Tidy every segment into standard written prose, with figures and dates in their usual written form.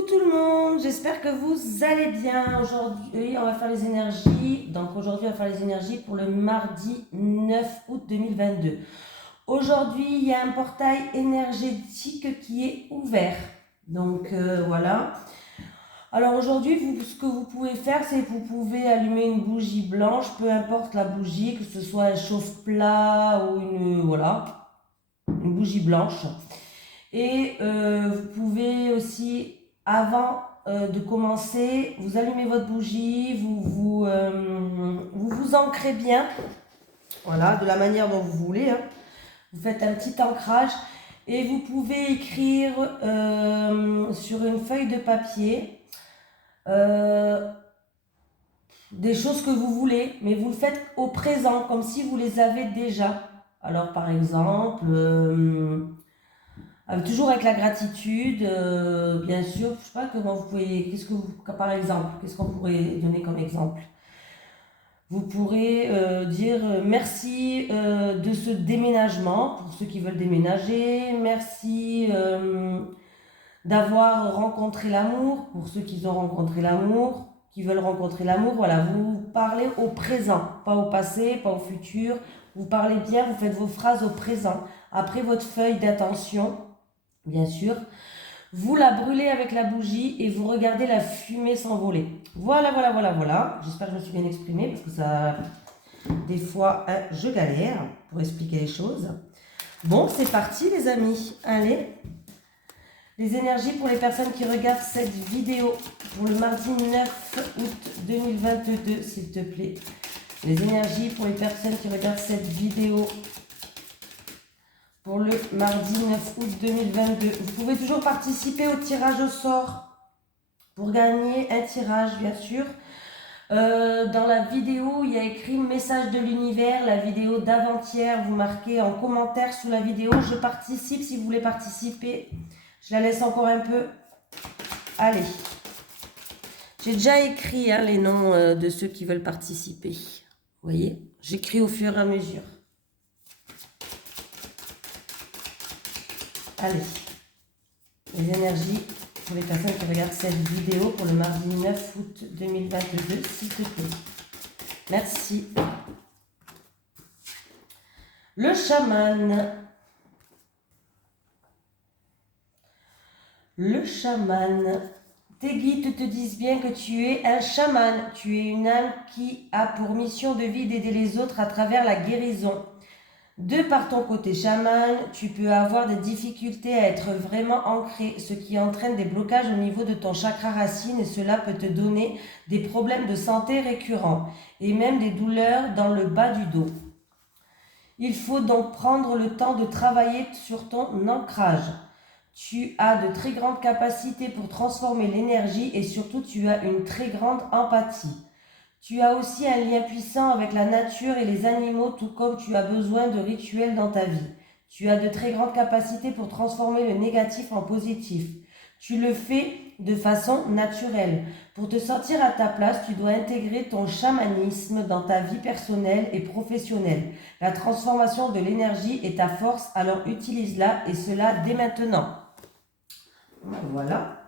Coucou tout le monde, j'espère que vous allez bien. Aujourd'hui, on va faire les énergies. Donc aujourd'hui, on va faire les énergies pour le mardi 9 août 2022. Aujourd'hui, il y a un portail énergétique qui est ouvert. Donc voilà. Alors aujourd'hui, ce que vous pouvez faire, c'est que vous pouvez allumer une bougie blanche, peu importe la bougie, que ce soit un chauffe-plat ou une bougie blanche. Et vous pouvez aussi, avant de commencer, vous allumez votre bougie, vous ancrez bien, voilà, de la manière dont vous voulez, hein. Vous faites un petit ancrage et vous pouvez écrire sur une feuille de papier des choses que vous voulez, mais vous le faites au présent, comme si vous les avez déjà. Alors par exemple... toujours avec la gratitude, bien sûr. Je sais pas comment vous pouvez. Par exemple, qu'est-ce qu'on pourrait donner comme exemple? Vous pourrez dire merci de ce déménagement pour ceux qui veulent déménager. Merci d'avoir rencontré l'amour pour ceux qui ont rencontré l'amour, qui veulent rencontrer l'amour. Voilà, vous parlez au présent, pas au passé, pas au futur. Vous parlez bien, vous faites vos phrases au présent. Après votre feuille d'attention, bien sûr, vous la brûlez avec la bougie et vous regardez la fumée s'envoler. Voilà, voilà, voilà, voilà. J'espère que je me suis bien exprimée parce que ça, des fois, je galère pour expliquer les choses. Bon, c'est parti les amis. Allez. Les énergies pour les personnes qui regardent cette vidéo pour le mardi 9 août 2022, s'il te plaît. Les énergies pour les personnes qui regardent cette vidéo pour le mardi 9 août 2022. Vous pouvez toujours participer au tirage au sort pour gagner un tirage, bien sûr. Dans la vidéo, il y a écrit message de l'univers, la vidéo d'avant-hier. Vous marquez en commentaire sous la vidéo, je participe si vous voulez participer. Je la laisse encore un peu. Allez. J'ai déjà écrit les noms de ceux qui veulent participer. Vous voyez, j'écris au fur et à mesure. Allez, les énergies pour les personnes qui regardent cette vidéo pour le mardi 9 août 2022, s'il te plaît. Merci. Le chaman. Le chaman. Tes guides te disent bien que tu es un chaman. Tu es une âme qui a pour mission de vie d'aider les autres à travers la guérison. De par ton côté chaman, tu peux avoir des difficultés à être vraiment ancré, ce qui entraîne des blocages au niveau de ton chakra racine et cela peut te donner des problèmes de santé récurrents et même des douleurs dans le bas du dos. Il faut donc prendre le temps de travailler sur ton ancrage. Tu as de très grandes capacités pour transformer l'énergie et surtout tu as une très grande empathie. Tu as aussi un lien puissant avec la nature et les animaux, tout comme tu as besoin de rituels dans ta vie. Tu as de très grandes capacités pour transformer le négatif en positif. Tu le fais de façon naturelle. Pour te sentir à ta place, tu dois intégrer ton chamanisme dans ta vie personnelle et professionnelle. La transformation de l'énergie est ta force, alors utilise-la et cela dès maintenant. Voilà.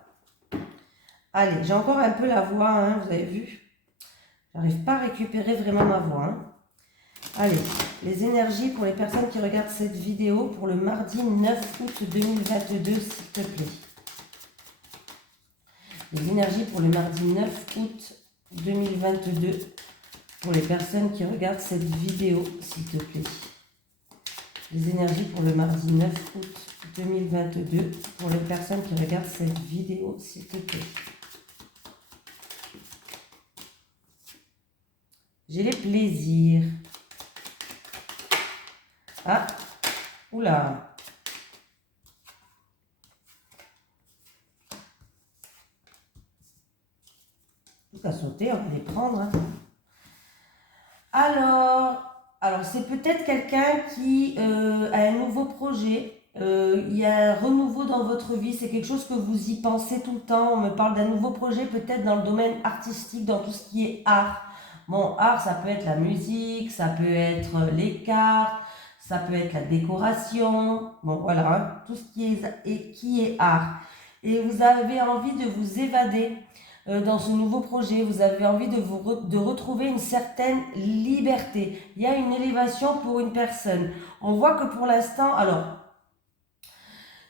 Allez, j'ai encore un peu la voix, vous avez vu ? J'arrive pas à récupérer vraiment ma voix. Allez, les énergies pour les personnes qui regardent cette vidéo pour le mardi 9 août 2022, s'il te plaît. Les énergies pour le mardi 9 août 2022 pour les personnes qui regardent cette vidéo, s'il te plaît. Les énergies pour le mardi 9 août 2022 pour les personnes qui regardent cette vidéo, s'il te plaît. J'ai les plaisirs. Ah, oula. Tout à sauter, on va les prendre. Alors c'est peut-être quelqu'un qui a un nouveau projet. Il y a un renouveau dans votre vie. C'est quelque chose que vous y pensez tout le temps. On me parle d'un nouveau projet, peut-être dans le domaine artistique, dans tout ce qui est art. Bon, art, ça peut être la musique, ça peut être les cartes, ça peut être la décoration. Bon, voilà, tout ce qui est art. et vous avez envie de vous évader dans ce nouveau projet, vous avez envie de retrouver une certaine liberté. Il y a une élévation pour une personne. On voit que pour l'instant, alors,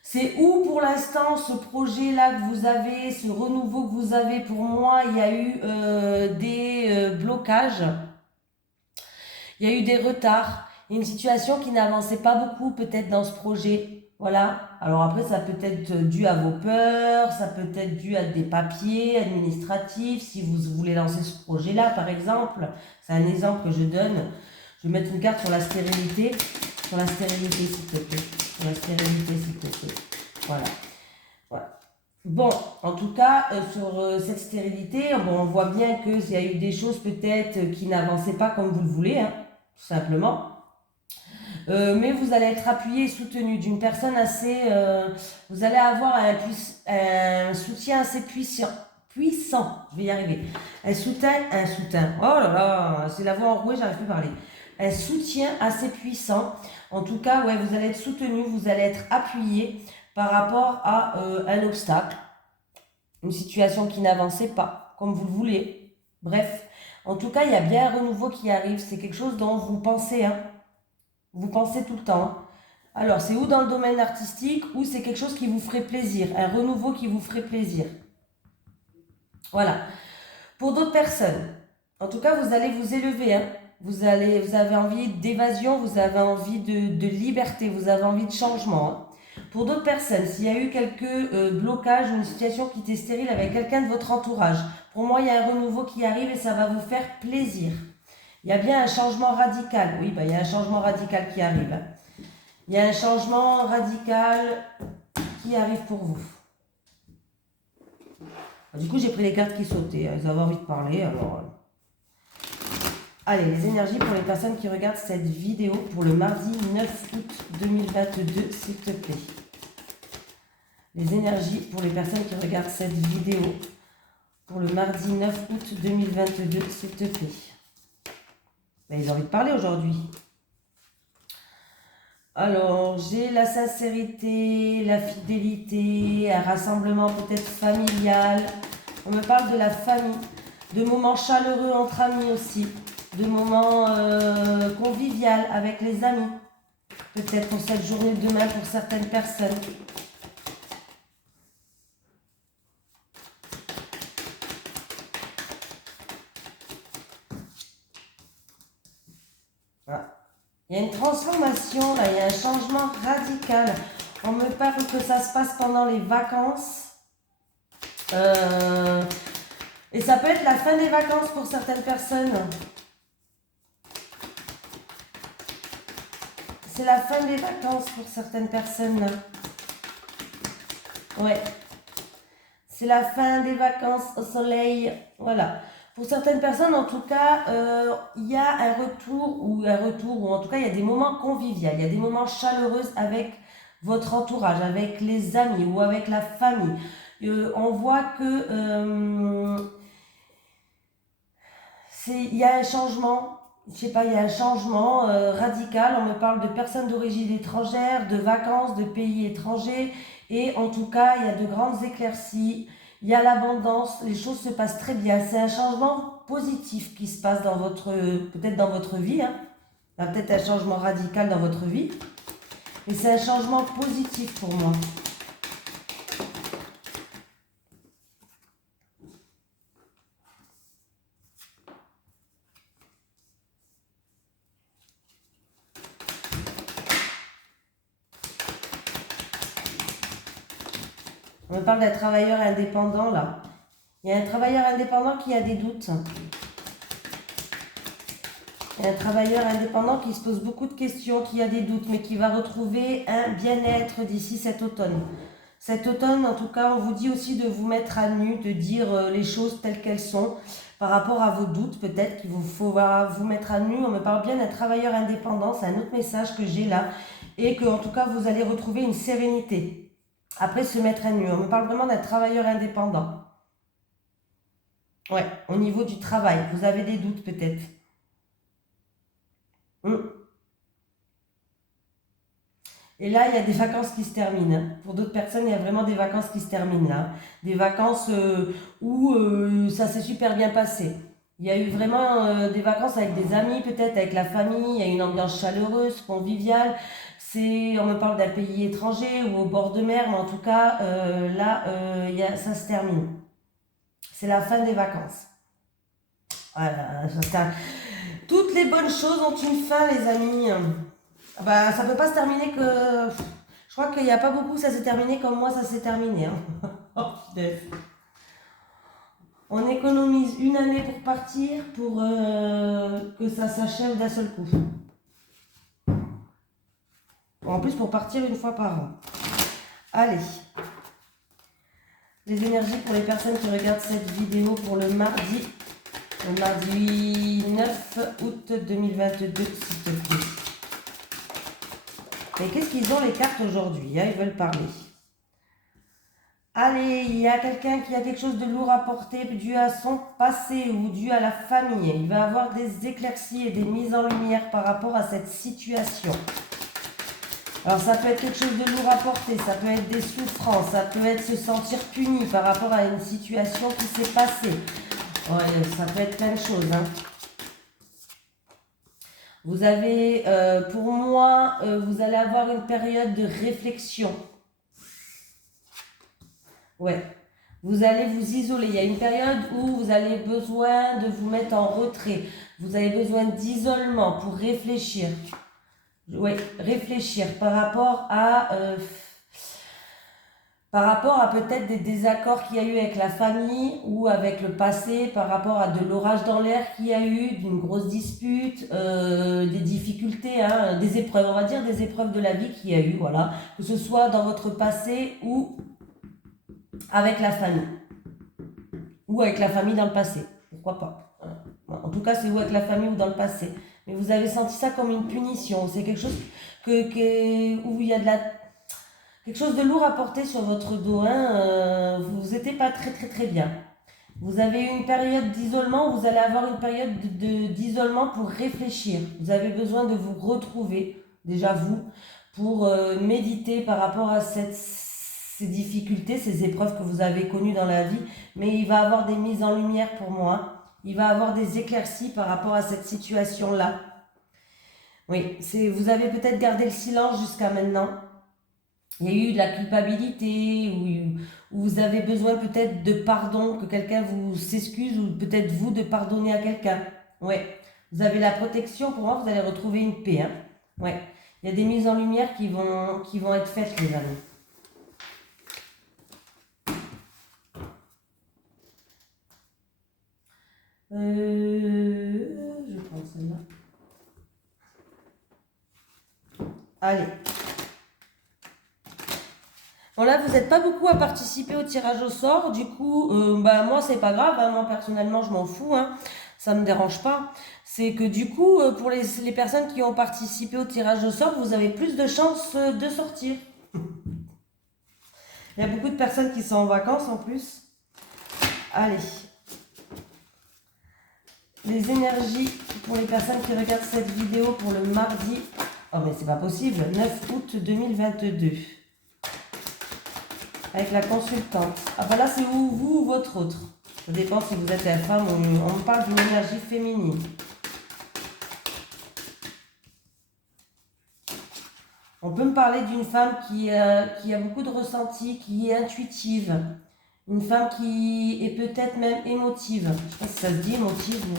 c'est où pour l'instant ce projet-là que vous avez, ce renouveau que vous avez, pour moi, il y a eu des blocages, il y a eu des retards, il y a une situation qui n'avançait pas beaucoup peut-être dans ce projet. Voilà. Alors après, ça peut être dû à vos peurs, ça peut être dû à des papiers administratifs, si vous voulez lancer ce projet-là, par exemple. C'est un exemple que je donne. Je vais mettre une carte sur la stérilité. Sur la stérilité, s'il te plaît. Sur la stérilité, s'il te plaît. Voilà. Voilà. Bon, en tout cas, sur cette stérilité, bon, on voit bien qu'il y a eu des choses peut-être qui n'avançaient pas comme vous le voulez, hein, tout simplement. Mais vous allez être appuyé et soutenu d'une personne assez... vous allez avoir un soutien assez puissant. Je vais y arriver. Un soutien. Oh là là, c'est la voix enrouée, j'arrive plus à parler. Un soutien assez puissant. En tout cas, ouais, vous allez être soutenu, vous allez être appuyé par rapport à un obstacle, une situation qui n'avançait pas, comme vous le voulez. Bref, en tout cas, il y a bien un renouveau qui arrive. C'est quelque chose dont vous pensez, hein. Vous pensez tout le temps. Alors, c'est ou dans le domaine artistique, ou c'est quelque chose qui vous ferait plaisir, un renouveau qui vous ferait plaisir. Voilà. Pour d'autres personnes, en tout cas, vous allez vous élever, hein. Vous avez envie d'évasion, vous avez envie de liberté, vous avez envie de changement, hein. Pour d'autres personnes, s'il y a eu quelques blocages ou une situation qui était stérile avec quelqu'un de votre entourage, pour moi, il y a un renouveau qui arrive et ça va vous faire plaisir. Il y a bien un changement radical. Oui, il y a un changement radical qui arrive. Il y a un changement radical qui arrive pour vous. Du coup, j'ai pris les cartes qui sautaient. Elles avaient envie de parler, alors... Allez, les énergies pour les personnes qui regardent cette vidéo pour le mardi 9 août 2022, s'il te plaît. Les énergies pour les personnes qui regardent cette vidéo pour le mardi 9 août 2022, s'il te plaît. Ils ont envie de parler aujourd'hui. Alors, j'ai la sincérité, la fidélité, un rassemblement peut-être familial. On me parle de la famille, de moments chaleureux entre amis aussi, de moments conviviaux avec les amis. Peut-être pour cette journée de demain pour certaines personnes. Il y a une transformation, là, il y a un changement radical. On me parle que ça se passe pendant les vacances. Et ça peut être la fin des vacances pour certaines personnes. C'est la fin des vacances pour certaines personnes. Ouais. C'est la fin des vacances au soleil. Voilà. Pour certaines personnes, en tout cas, il y a un retour, ou en tout cas, il y a des moments conviviaux, il y a des moments chaleureux avec votre entourage, avec les amis ou avec la famille. On voit que il y a un changement, je sais pas, il y a un changement radical. On me parle de personnes d'origine étrangère, de vacances, de pays étrangers, et en tout cas, il y a de grandes éclaircies. Il y a l'abondance, les choses se passent très bien. C'est un changement positif qui se passe dans peut-être dans votre vie, hein. Il y a peut-être un changement radical dans votre vie. Mais c'est un changement positif pour moi. On me parle d'un travailleur indépendant, là. Il y a un travailleur indépendant qui a des doutes. Il y a un travailleur indépendant qui se pose beaucoup de questions, qui a des doutes, mais qui va retrouver un bien-être d'ici cet automne. Cet automne, en tout cas, on vous dit aussi de vous mettre à nu, de dire les choses telles qu'elles sont, par rapport à vos doutes, peut-être qu'il faut vous mettre à nu. On me parle bien d'un travailleur indépendant, c'est un autre message que j'ai là, et que, en tout cas, vous allez retrouver une sérénité. Après, se mettre à nu. On me parle vraiment d'un travailleur indépendant. Ouais, au niveau du travail. Vous avez des doutes peut-être. Et là, il y a des vacances qui se terminent, hein. Pour d'autres personnes, il y a vraiment des vacances qui se terminent là. Des vacances où ça s'est super bien passé. Il y a eu vraiment des vacances avec des amis, peut-être avec la famille. Il y a une ambiance chaleureuse, conviviale. On me parle d'un pays étranger ou au bord de mer, mais en tout cas, là, ça se termine. C'est la fin des vacances. Voilà, toutes les bonnes choses ont une fin, les amis. Bah, ça peut pas se terminer que. Je crois qu'il n'y a pas beaucoup, ça s'est terminé comme moi, ça s'est terminé, hein. Oh, punaise. On économise une année pour partir pour que ça s'achève d'un seul coup. En plus, pour partir une fois par an. Allez. Les énergies pour les personnes qui regardent cette vidéo pour le mardi 9 août 2022, s'il te plaît. Et qu'est-ce qu'ils ont les cartes aujourd'hui, hein? Ils veulent parler. Allez, il y a quelqu'un qui a quelque chose de lourd à porter dû à son passé ou dû à la famille. Il va avoir des éclaircies et des mises en lumière par rapport à cette situation. Alors ça peut être quelque chose de lourd à porter, ça peut être des souffrances, ça peut être se sentir puni par rapport à une situation qui s'est passée. Ouais, ça peut être plein de choses, hein. Vous avez, pour moi, vous allez avoir une période de réflexion. Ouais. Vous allez vous isoler. Il y a une période où vous avez besoin de vous mettre en retrait. Vous avez besoin d'isolement pour réfléchir. Oui, réfléchir par rapport à peut-être des désaccords qu'il y a eu avec la famille ou avec le passé, par rapport à de l'orage dans l'air qu'il y a eu, d'une grosse dispute, des difficultés, hein, des épreuves, on va dire des épreuves de la vie qu'il y a eu, voilà. Que ce soit dans votre passé ou avec la famille. Ou avec la famille dans le passé, pourquoi pas. En tout cas, c'est ou avec la famille ou dans le passé. Mais vous avez senti ça comme une punition. C'est quelque chose où il y a quelque chose de lourd à porter sur votre dos, hein. Vous n'étiez pas très très très bien. Vous avez eu une période d'isolement, vous allez avoir une période d'isolement pour réfléchir. Vous avez besoin de vous retrouver, déjà vous, pour méditer par rapport à ces difficultés, ces épreuves que vous avez connues dans la vie. Mais il va avoir des mises en lumière pour moi. Il va avoir des éclaircies par rapport à cette situation-là. Oui, vous avez peut-être gardé le silence jusqu'à maintenant. Il y a eu de la culpabilité, où vous avez besoin peut-être de pardon, que quelqu'un vous s'excuse, ou peut-être vous de pardonner à quelqu'un. Ouais, vous avez la protection, pour moi, vous allez retrouver une paix, hein. Ouais, il y a des mises en lumière qui vont être faites, les amis. Je prends celle-là. Allez. Bon là, vous n'êtes pas beaucoup à participer au tirage au sort. Du coup, moi, c'est pas grave, hein. Moi, personnellement, je m'en fous, hein. Ça me dérange pas. C'est que du coup, pour les personnes qui ont participé au tirage au sort, vous avez plus de chances de sortir. Il y a beaucoup de personnes qui sont en vacances en plus. Allez. Les énergies pour les personnes qui regardent cette vidéo pour le mardi. Oh mais c'est pas possible. 9 août 2022. Avec la consultante. Ah bah là c'est vous ou votre autre. Ça dépend si vous êtes la femme ou on me parle d'une énergie féminine. On peut me parler d'une femme qui a beaucoup de ressenti, qui est intuitive. Une femme qui est peut-être même émotive. Je ne sais pas si ça se dit émotive. Mais...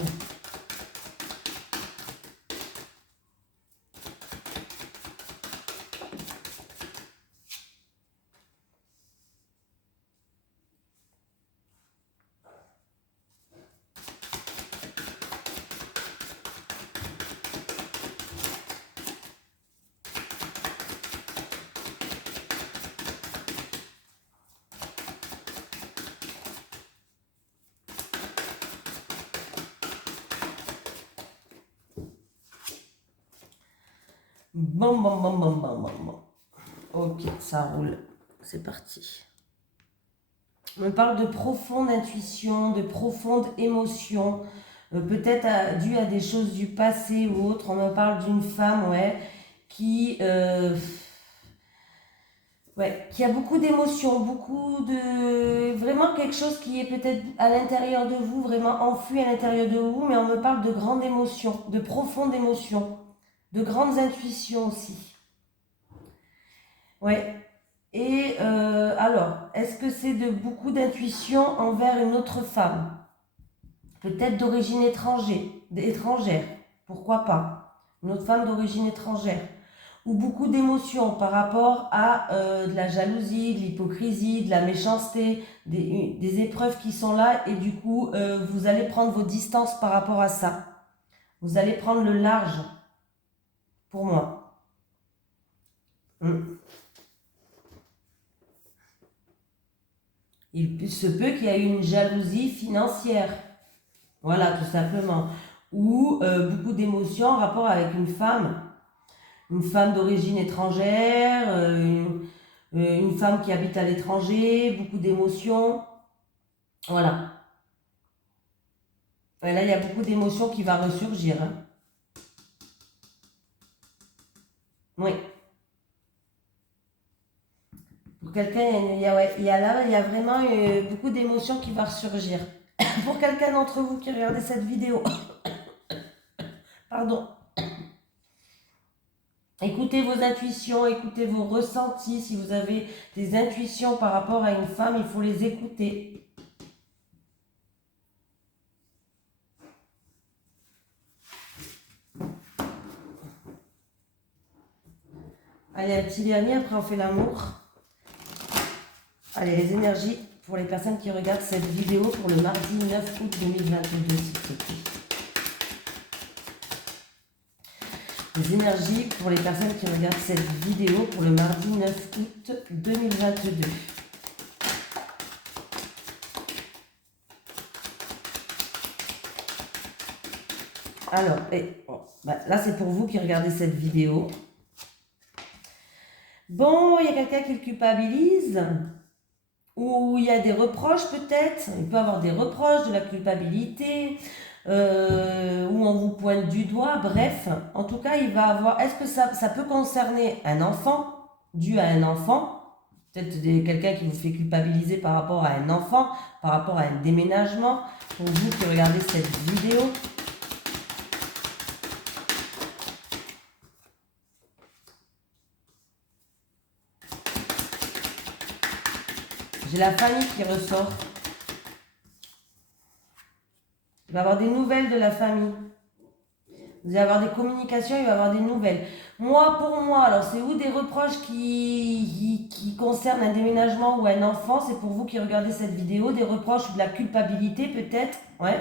Bon. Ok, ça roule. C'est parti. On me parle de profonde intuition, de profonde émotion, peut-être due à des choses du passé ou autre. On me parle d'une femme, ouais, qui Ouais, qu'il y a beaucoup d'émotions, beaucoup de... Vraiment quelque chose qui est peut-être à l'intérieur de vous, vraiment enfoui à l'intérieur de vous, mais on me parle de grandes émotions, de profondes émotions, de grandes intuitions aussi. Ouais. Et alors, est-ce que c'est de beaucoup d'intuition envers une autre femme? Peut-être d'origine étrangère, pourquoi pas? Une autre femme d'origine étrangère. Ou beaucoup d'émotions par rapport à de la jalousie, de l'hypocrisie, de la méchanceté, des épreuves qui sont là et du coup, vous allez prendre vos distances par rapport à ça. Vous allez prendre le large, pour moi. Il se peut qu'il y ait une jalousie financière. Voilà, tout simplement. Ou beaucoup d'émotions en rapport avec une femme d'origine étrangère, une femme qui habite à l'étranger, beaucoup d'émotions. Voilà. Et là, il y a beaucoup d'émotions qui vont ressurgir. Hein. Oui. Pour quelqu'un, ouais, il y a vraiment beaucoup d'émotions qui vont ressurgir. Pour quelqu'un d'entre vous qui regardait cette vidéo, pardon, écoutez vos intuitions, écoutez vos ressentis. Si vous avez des intuitions par rapport à une femme, il faut les écouter. Allez, un petit dernier, après on fait l'amour. Allez, les énergies pour les personnes qui regardent cette vidéo pour le mardi 9 août 2022, s'il te plaît. Les énergies pour les personnes qui regardent cette vidéo pour le mardi 9 août 2022. Alors, là c'est pour vous qui regardez cette vidéo. Bon, il y a quelqu'un qui le culpabilise, ou il y a des reproches peut-être, il peut y avoir des reproches, de la culpabilité, où on vous pointe du doigt, bref, en tout cas il va avoir, est-ce que ça peut concerner un enfant, dû à un enfant, peut-être quelqu'un qui vous fait culpabiliser par rapport à un enfant, par rapport à un déménagement, pour vous qui regardez cette vidéo. J'ai la famille qui ressort. Il va y avoir des nouvelles de la famille. Vous allez avoir des communications, il va y avoir des nouvelles. Moi, pour moi, alors c'est où des reproches qui concernent un déménagement ou un enfant, c'est pour vous qui regardez cette vidéo, des reproches ou de la culpabilité peut-être, ouais,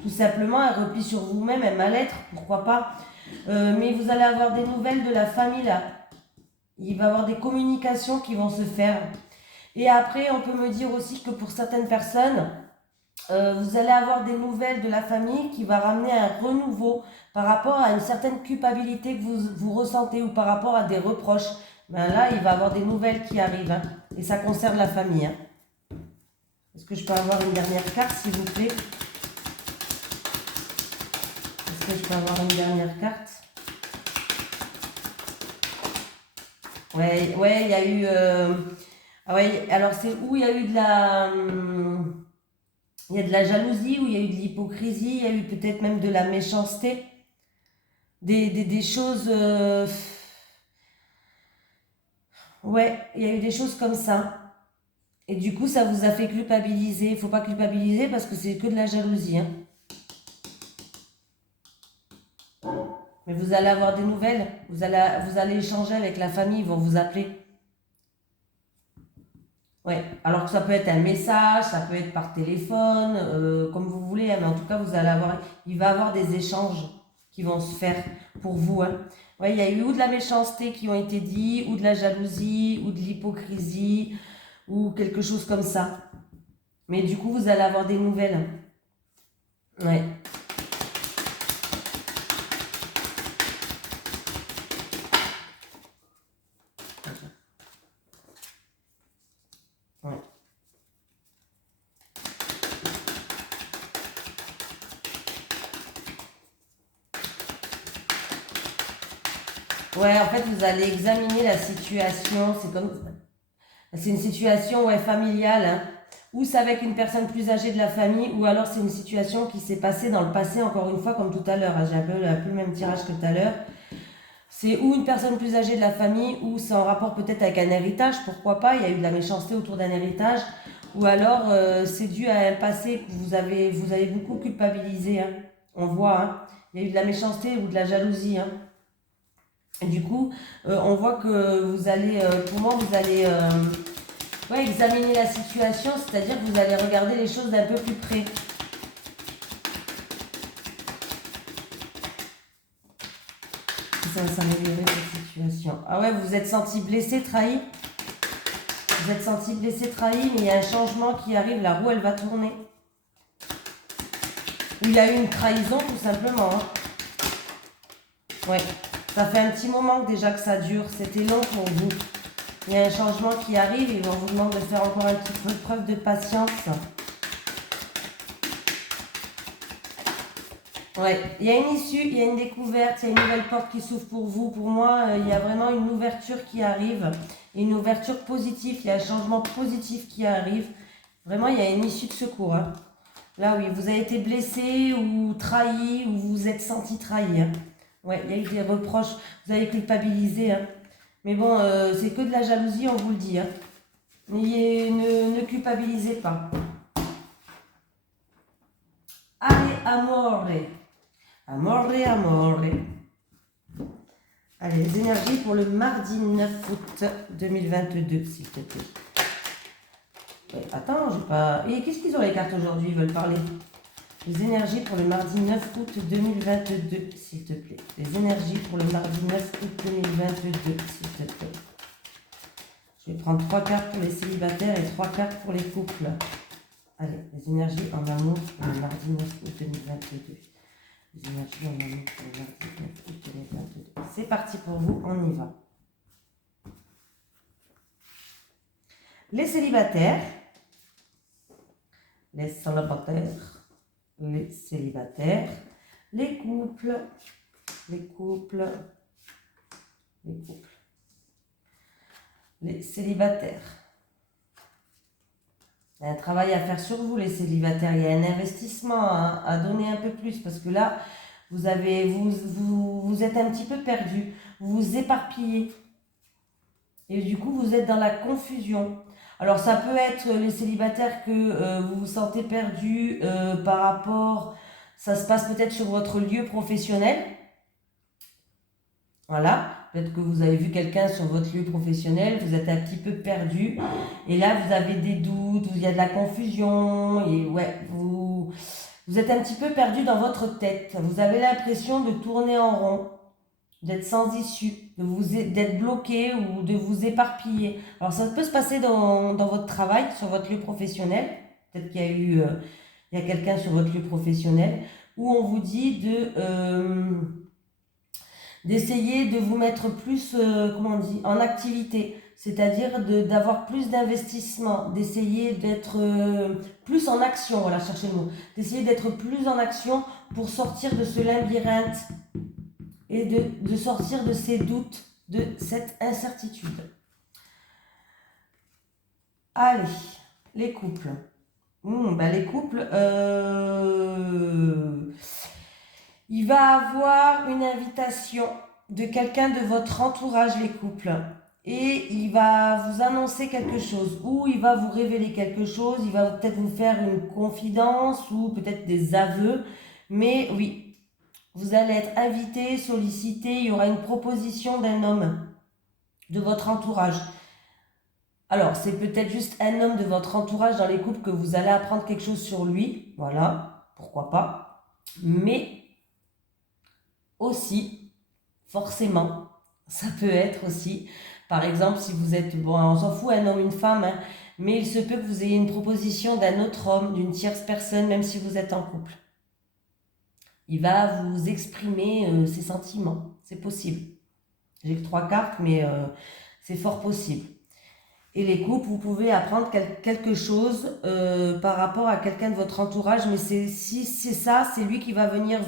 tout simplement un repli sur vous-même, un mal-être, pourquoi pas. Mais vous allez avoir des nouvelles de la famille là. Il va y avoir des communications qui vont se faire. Et après, on peut me dire aussi que pour certaines personnes, vous allez avoir des nouvelles de la famille qui va ramener un renouveau par rapport à une certaine culpabilité que vous ressentez ou par rapport à des reproches. Ben là, il va y avoir des nouvelles qui arrivent. Hein, et ça concerne la famille. Hein. Est-ce que je peux avoir une dernière carte, s'il vous plaît? Est-ce que je peux avoir une dernière carte? Ouais, ouais, il y a eu... Ah ouais, alors c'est où il y a eu de la... Il y a de la jalousie, où il y a eu de l'hypocrisie, il y a eu peut-être même de la méchanceté. Des choses... Ouais, il y a eu des choses comme ça. Et du coup, ça vous a fait culpabiliser. Il ne faut pas culpabiliser parce que c'est que de la jalousie. Hein. Mais vous allez avoir des nouvelles. Vous allez échanger avec la famille. Ils vont vous appeler. Ouais. Alors que ça peut être un message, ça peut être par téléphone, comme vous voulez. Hein, mais en tout cas, il va y avoir des échanges qui vont se faire pour vous. Hein. Ouais, il y a eu ou de la méchanceté qui ont été dit, ou de la jalousie, ou de l'hypocrisie, ou quelque chose comme ça. Mais du coup, vous allez avoir des nouvelles. Ouais. Ouais. Ouais, en fait, vous allez examiner la situation. C'est comme... C'est une situation familiale, hein, ou c'est avec une personne plus âgée de la famille, ou alors c'est une situation qui s'est passée dans le passé, encore une fois, comme tout à l'heure. Hein, j'ai un peu le même tirage que tout à l'heure. C'est ou une personne plus âgée de la famille, ou c'est en rapport peut-être avec un héritage, pourquoi pas, il y a eu de la méchanceté autour d'un héritage, ou alors c'est dû à un passé que vous avez beaucoup culpabilisé. Hein. On voit, hein, il y a eu de la méchanceté ou de la jalousie. Hein. Et du coup, on voit que vous allez, pour moi, vous allez examiner la situation, c'est-à-dire que vous allez regarder les choses d'un peu plus près. Ça va s'améliorer cette situation. Ah ouais, vous vous êtes senti blessé, trahi. Vous êtes senti blessé, trahi, mais il y a un changement qui arrive, la roue elle va tourner. Il y a eu une trahison tout simplement. Hein. Ouais, ça fait un petit moment déjà que ça dure, c'était long pour vous. Il y a un changement qui arrive et on vous demande de faire encore un petit peu de preuve de patience. Ouais, il y a une issue, il y a une découverte, il y a une nouvelle porte qui s'ouvre pour vous. Pour moi, il y a vraiment une ouverture qui arrive, une ouverture positive, il y a un changement positif qui arrive. Vraiment, il y a une issue de secours. Hein. Là, oui, vous avez été blessé ou trahi, ou vous vous êtes senti trahi. Hein. Ouais, il y a eu des reproches, vous avez culpabilisé. Hein. Mais bon, c'est que de la jalousie, on vous le dit. Hein. Ne culpabilisez pas. Allez, amore. Amore, amore. Allez, les énergies pour le mardi 9 août 2022, s'il te plaît. Ouais, attends, j'ai pas... Et qu'est-ce qu'ils ont les cartes aujourd'hui? Ils veulent parler. Les énergies pour le mardi 9 août 2022, s'il te plaît. Les énergies pour le mardi 9 août 2022, s'il te plaît. Je vais prendre 3 cartes pour les célibataires et 3 cartes pour les couples. Allez, les énergies en amour pour le mardi 9 août 2022. Les énergies en amour pour le mardi 9 août 2022. C'est parti pour vous, on y va. Les célibataires. Les célibataires. Les célibataires. Les couples. Les couples. Les couples. Les célibataires. Il y a un travail à faire sur vous, les célibataires. Il y a un investissement à donner un peu plus parce que là, vous êtes un petit peu perdu. Vous vous éparpillez. Et du coup, vous êtes dans la confusion. Alors, ça peut être les célibataires que vous vous sentez perdu par rapport... Ça se passe peut-être sur votre lieu professionnel. Voilà. Peut-être que vous avez vu quelqu'un sur votre lieu professionnel, vous êtes un petit peu perdu. Et là, vous avez des doutes, il y a de la confusion. Et ouais, vous êtes un petit peu perdu dans votre tête. Vous avez l'impression de tourner en rond, d'être sans issue, d'être bloqué ou de vous éparpiller. Alors, ça peut se passer dans votre travail, sur votre lieu professionnel. Peut-être qu'il y a eu il y a quelqu'un sur votre lieu professionnel où on vous dit d'essayer de vous mettre plus en activité, c'est-à-dire d'avoir plus d'investissement, d'essayer d'être plus en action, voilà, cherchez le mot, d'essayer d'être plus en action pour sortir de ce labyrinthe et de sortir de ces doutes, de cette incertitude. Allez, les couples. Les couples, il va avoir une invitation de quelqu'un de votre entourage, les couples. Et il va vous annoncer quelque chose, ou il va vous révéler quelque chose, il va peut-être vous faire une confidence, ou peut-être des aveux. Mais oui, vous allez être invité, sollicité, il y aura une proposition d'un homme de votre entourage. Alors, c'est peut-être juste un homme de votre entourage dans les couples que vous allez apprendre quelque chose sur lui. Voilà, pourquoi pas. Mais aussi, forcément, ça peut être aussi, par exemple, si vous êtes, bon, on s'en fout, un homme, une femme, hein, mais il se peut que vous ayez une proposition d'un autre homme, d'une tierce personne, même si vous êtes en couple. Il va vous exprimer ses sentiments, c'est possible. J'ai que 3 cartes, mais c'est fort possible. Et les couples, vous pouvez apprendre quelque chose par rapport à quelqu'un de votre entourage, mais si c'est ça, c'est lui qui va venir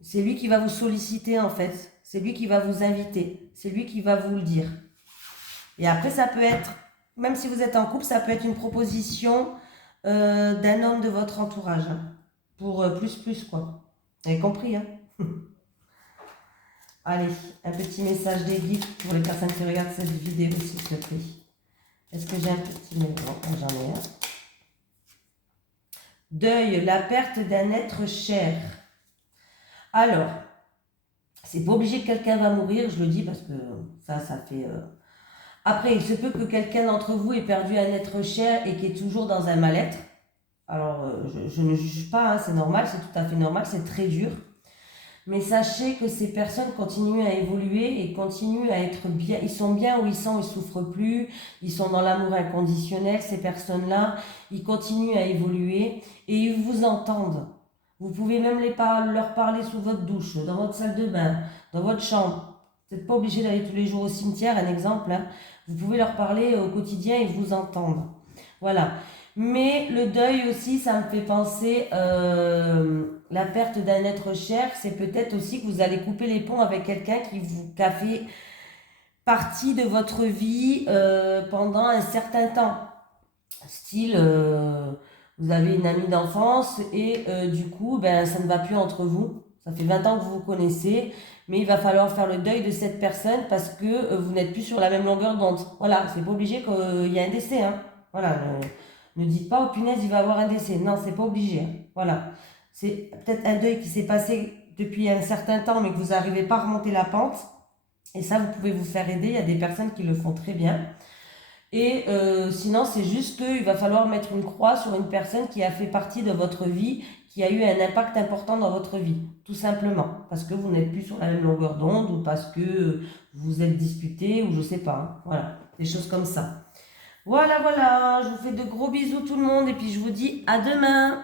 c'est lui qui va vous solliciter en fait. C'est lui qui va vous inviter. C'est lui qui va vous le dire. Et après, ça peut être, même si vous êtes en couple, ça peut être une proposition d'un homme de votre entourage. Pour plus, quoi. Vous avez compris, hein? Allez, un petit message des guides pour les personnes qui regardent cette vidéo, s'il te plaît. Est-ce que j'ai un petit message? Non, j'en ai un. Deuil, la perte d'un être cher. Alors, c'est pas obligé que quelqu'un va mourir, je le dis parce que ça fait... Après, il se peut que quelqu'un d'entre vous ait perdu un être cher et qui est toujours dans un mal-être. Alors, je ne juge pas, hein, c'est normal, c'est tout à fait normal, c'est très dur. Mais sachez que ces personnes continuent à évoluer et continuent à être bien. Ils sont bien où ils sont, ils souffrent plus, ils sont dans l'amour inconditionnel, ces personnes-là. Ils continuent à évoluer et ils vous entendent. Vous pouvez même leur parler sous votre douche, dans votre salle de bain, dans votre chambre. Vous n'êtes pas obligé d'aller tous les jours au cimetière, un exemple. Hein. Vous pouvez leur parler au quotidien et ils vous entendent. Voilà. Mais le deuil aussi, ça me fait penser, la perte d'un être cher, c'est peut-être aussi que vous allez couper les ponts avec quelqu'un qui a fait partie de votre vie pendant un certain temps. Style, vous avez une amie d'enfance et du coup, ben, ça ne va plus entre vous. Ça fait 20 ans que vous vous connaissez, mais il va falloir faire le deuil de cette personne parce que vous n'êtes plus sur la même longueur d'onde. Voilà, c'est pas obligé qu'il y ait un décès. Hein. Voilà. Ne dites pas, oh punaise, il va avoir un décès. Non, c'est pas obligé. Hein. Voilà. C'est peut-être un deuil qui s'est passé depuis un certain temps, mais que vous n'arrivez pas à remonter la pente. Et ça, vous pouvez vous faire aider. Il y a des personnes qui le font très bien. Et sinon, c'est juste qu'il va falloir mettre une croix sur une personne qui a fait partie de votre vie, qui a eu un impact important dans votre vie. Tout simplement. Parce que vous n'êtes plus sur la même longueur d'onde ou parce que vous êtes disputé ou je sais pas. Hein. Voilà. Des choses comme ça. Voilà, je vous fais de gros bisous tout le monde et puis je vous dis à demain.